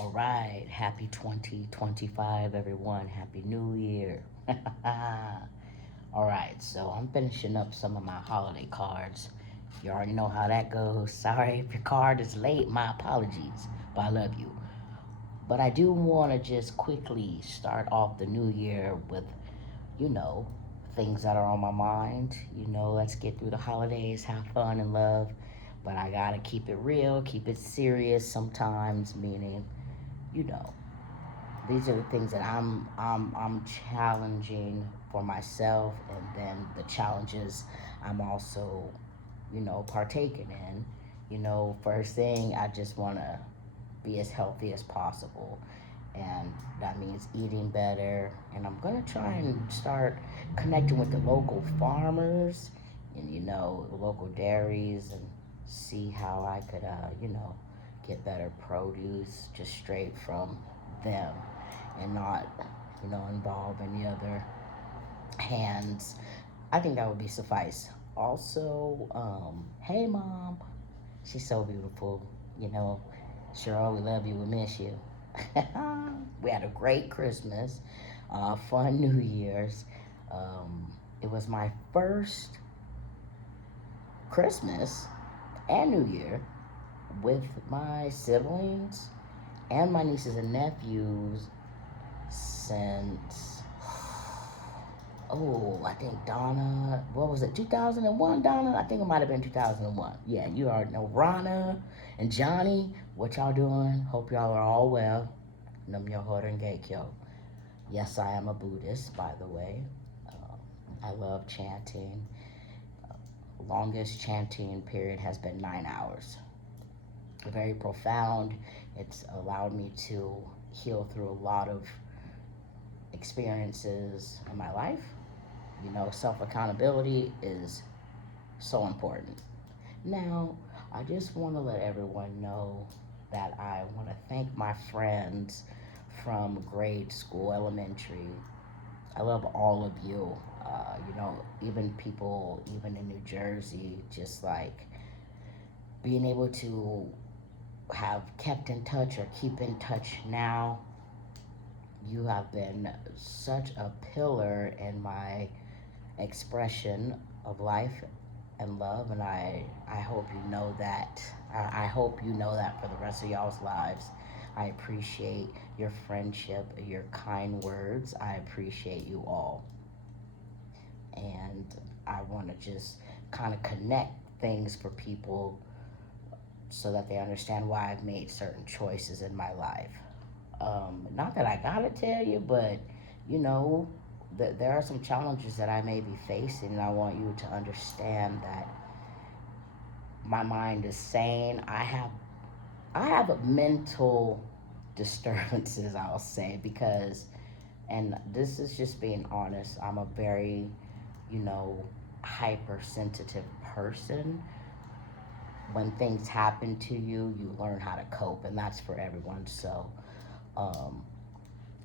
All right, happy 2025, everyone. Happy New Year. All right, so I'm finishing up some of my holiday cards. You already know how that goes. Sorry if your card is late. My apologies, but I love you. But I do want to just quickly start off the new year with, you know, things that are on my mind. Let's get through the holidays, have fun and love. But I gotta keep it real, keep it serious sometimes, meaning, you know, these are the things that I'm challenging for myself, and then the challenges I'm also, partaking in. First thing, I just want to be as healthy as possible, and that means eating better. And I'm gonna try and start connecting with the local farmers and local dairies, and see how I could get better produce just straight from them, and not involve any other hands. I think that would be suffice. Also, hey mom, she's so beautiful. You know, Cheryl, we love you. We miss you. We had a great Christmas, fun New Year's. It was my first Christmas and New Year with my siblings and my nieces and nephews since, I think Donna, what was it, 2001, Donna? I think it might have been 2001. Yeah, you already know. Rana and Johnny, what y'all doing? Hope y'all are all well. Nam Myoho Renge Kyo. Yes, I am a Buddhist, by the way. I love chanting. Longest chanting period has been 9 hours. Very profound. It's allowed me to heal through a lot of experiences in my life. Self accountability is so important. Now, I just want to let everyone know that I want to thank my friends from grade school, elementary. I love all of you. Even people, even in New Jersey, just like being able to have kept in touch or keep in touch now. You have been such a pillar in my expression of life and love, and I hope you know that. I hope you know that for the rest of y'all's lives. I appreciate your friendship, your kind words. I appreciate you all. And I want to just kind of connect things for people so that they understand why I've made certain choices in my life. Not that I gotta tell you, but you know, there are some challenges that I may be facing, and I want you to understand that my mind is sane. I have mental disturbances, I'll say, because, and this is just being honest, I'm a very, you know, hypersensitive person. When things happen to you, you learn how to cope, and that's for everyone. So, um,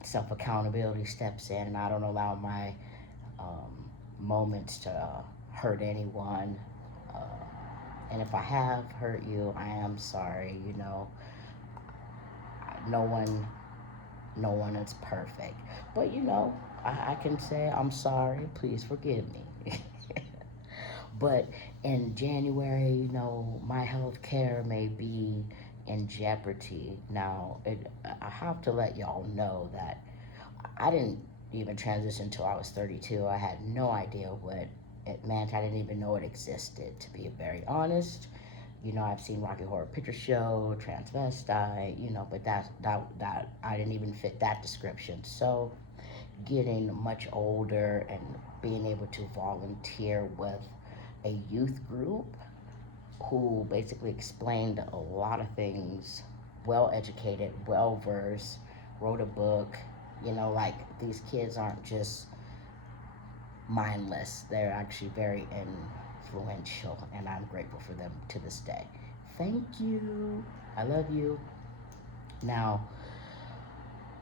self accountability steps in, and I don't allow my moments to hurt anyone. Uh, and if I have hurt you, I am sorry. No one, no one is perfect, but I can say I'm sorry. Please forgive me. But in January, my health care may be in jeopardy. Now, I have to let y'all know that I didn't even transition until I was 32. I had no idea what it meant. I didn't even know it existed, to be very honest. I've seen Rocky Horror Picture Show, transvestite, but that I didn't even fit that description. So, getting much older and being able to volunteer with a youth group who basically explained a lot of things, well educated, well versed, wrote a book. Like, these kids aren't just mindless, they're actually very influential, and I'm grateful for them to this day. Thank you. I love you. Now,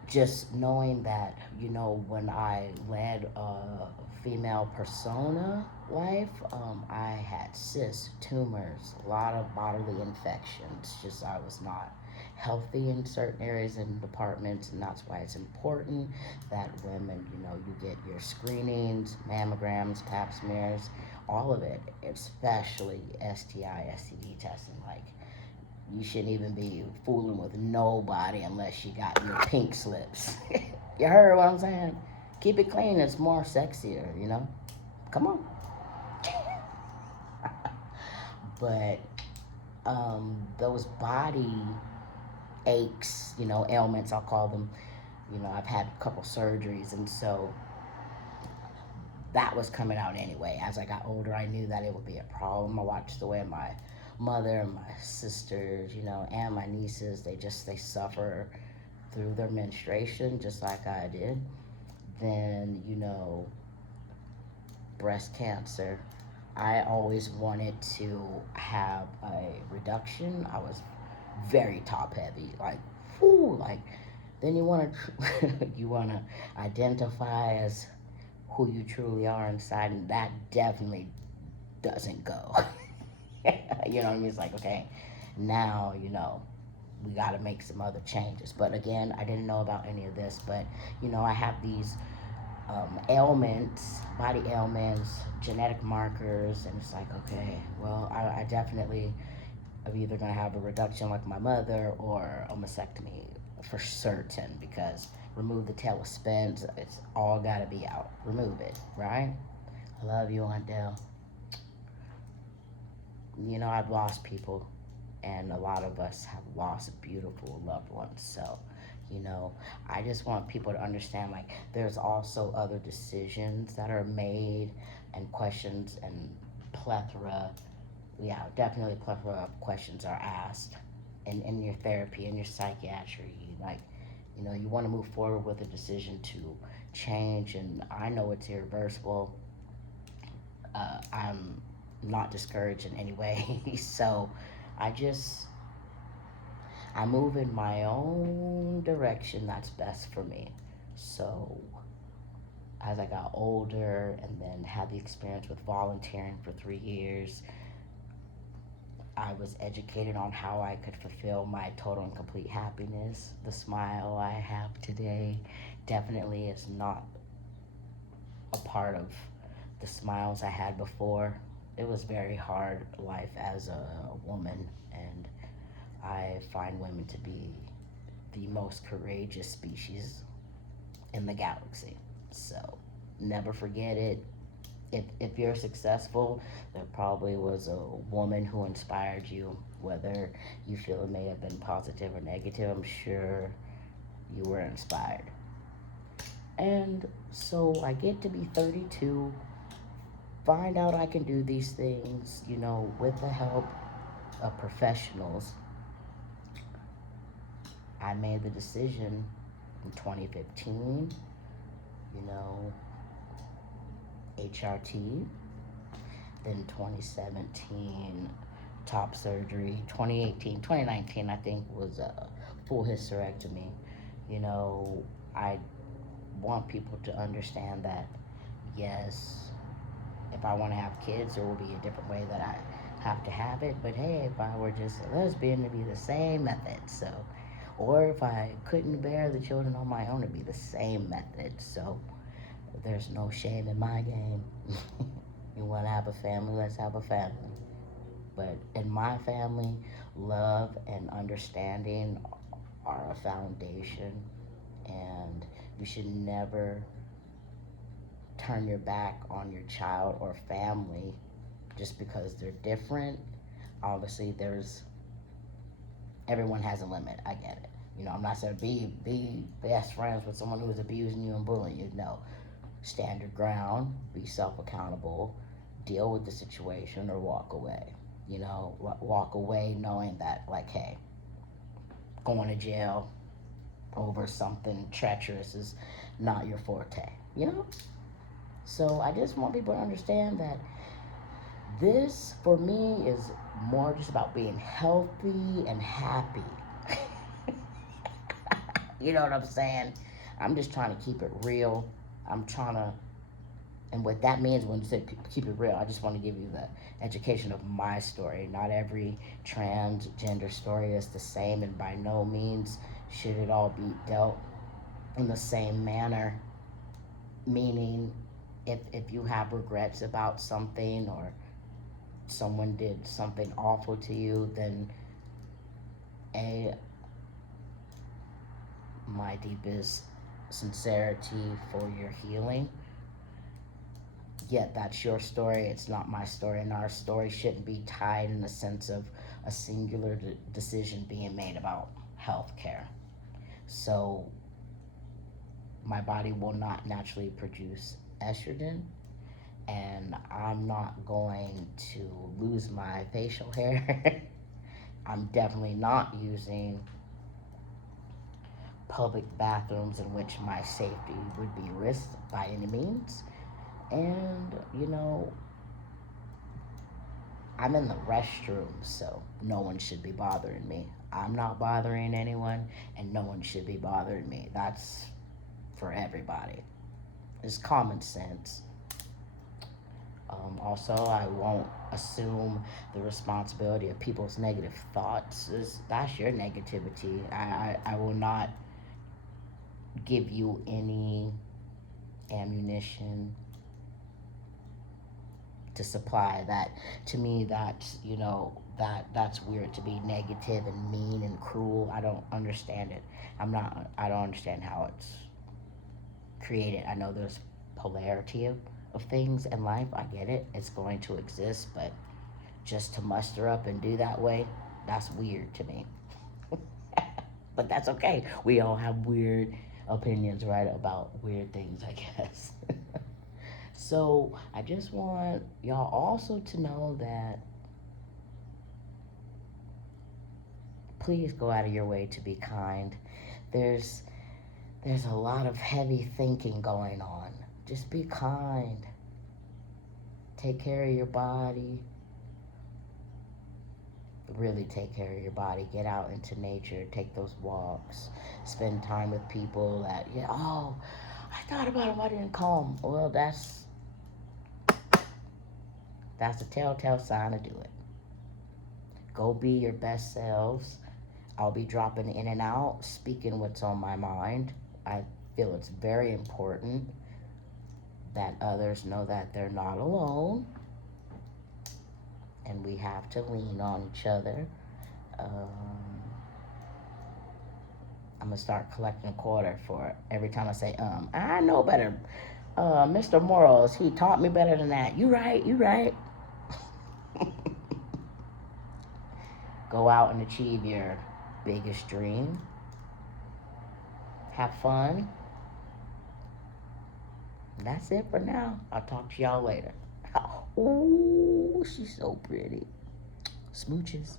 just knowing that, when I led a female persona, life, I had cysts, tumors, a lot of bodily infections. Just I was not healthy in certain areas and departments, and that's why it's important that women, you get your screenings, mammograms, pap smears, all of it, especially STI, STD testing. Like, you shouldn't even be fooling with nobody unless you got your pink slips. You heard what I'm saying? Keep it clean. It's more sexier. Come on. But those body aches, ailments, I'll call them. I've had a couple surgeries, and so that was coming out anyway. As I got older, I knew that it would be a problem. I watched the way my mother and my sisters, and my nieces, they suffer through their menstruation just like I did. Then, breast cancer. I always wanted to have a reduction. I was very top heavy, like, whoo, like, then you want to you want to identify as who you truly are inside, and that definitely doesn't go. You know what I mean? It's like, okay, now we got to make some other changes. But again, I didn't know about any of this, but I have these ailments, body ailments, genetic markers, and it's like, okay, well, I definitely am either gonna have a reduction like my mother or a mastectomy for certain, because remove the tail of spins, it's all gotta be out. Remove it, right? I love you, Aunt Dell. I've lost people, and a lot of us have lost beautiful loved ones. So, you know, I just want people to understand, like, there's also other decisions that are made, and questions and plethora, yeah, definitely a plethora of questions are asked in your therapy, in your psychiatry. Like, you want to move forward with a decision to change, and I know it's irreversible. I'm not discouraged in any way. So I just, I move in my own direction that's best for me. So as I got older and then had the experience with volunteering for 3 years, I was educated on how I could fulfill my total and complete happiness. The smile I have today definitely is not a part of the smiles I had before. It was very hard life as a woman, and I find women to be the most courageous species in the galaxy. So never forget it. If you're successful, there probably was a woman who inspired you, whether you feel it may have been positive or negative. I'm sure you were inspired. And so I get to be 32, find out I can do these things, with the help of professionals. I made the decision in 2015, you know, HRT, then 2017 top surgery, 2018, 2019 I think was a full hysterectomy. You know, I want people to understand that, yes, if I want to have kids, there will be a different way that I have to have it. But hey, if I were just a lesbian, it'd be the same method. So, or if I couldn't bear the children on my own, it'd be the same method. So, there's no shame in my game. You want to have a family, let's have a family. But in my family, love and understanding are a foundation, and you should never turn your back on your child or family just because they're different. Obviously, everyone has a limit. I get it. I'm not saying be best friends with someone who is abusing you and bullying you. No, stand your ground, be self accountable, deal with the situation, or walk away. Walk away knowing that, like, hey, going to jail over something treacherous is not your forte. So I just want people to understand that this, for me, is more just about being healthy and happy. You know what I'm saying? I'm just trying to keep it real. I'm trying to And what that means when you say keep it real, I just want to give you the education of my story. Not every transgender story is the same, and by no means should it all be dealt in the same manner. Meaning, if you have regrets about something or someone did something awful to you, then a my deepest sincerity for your healing. Yet that's your story. It's not my story, and our story shouldn't be tied in the sense of a singular decision being made about healthcare. So my body will not naturally produce estrogen, and I'm not going to lose my facial hair. I'm definitely not using public bathrooms in which my safety would be risked by any means. And, I'm in the restroom, so no one should be bothering me. I'm not bothering anyone, and no one should be bothering me. That's for everybody. It's common sense. Also, I won't assume the responsibility of people's negative thoughts. That's your negativity. I will not give you any ammunition to supply that. To me, that's that's weird, to be negative and mean and cruel. I don't understand it. I don't understand how it's created. I know there's polarity of things in life. I get it. It's going to exist, but just to muster up and do that way, that's weird to me. But that's okay. We all have weird opinions, right, about weird things, I guess. So I just want y'all also to know that please go out of your way to be kind. There's there's a lot of heavy thinking going on. Just be kind. Take care of your body. Really take care of your body. Get out into nature. Take those walks. Spend time with people that, yeah, oh, I thought about him. I didn't call him. Well, that's a telltale sign to do it. Go be your best selves. I'll be dropping in and out, speaking what's on my mind. I feel it's very important that others know that they're not alone, and we have to lean on each other. I'm gonna start collecting a quarter for every time I say, I know better. Mr. Morals, he taught me better than that. You right, you right. Go out and achieve your biggest dream. Have fun. That's it for now. I'll talk to y'all later. Ooh, she's so pretty. Smooches.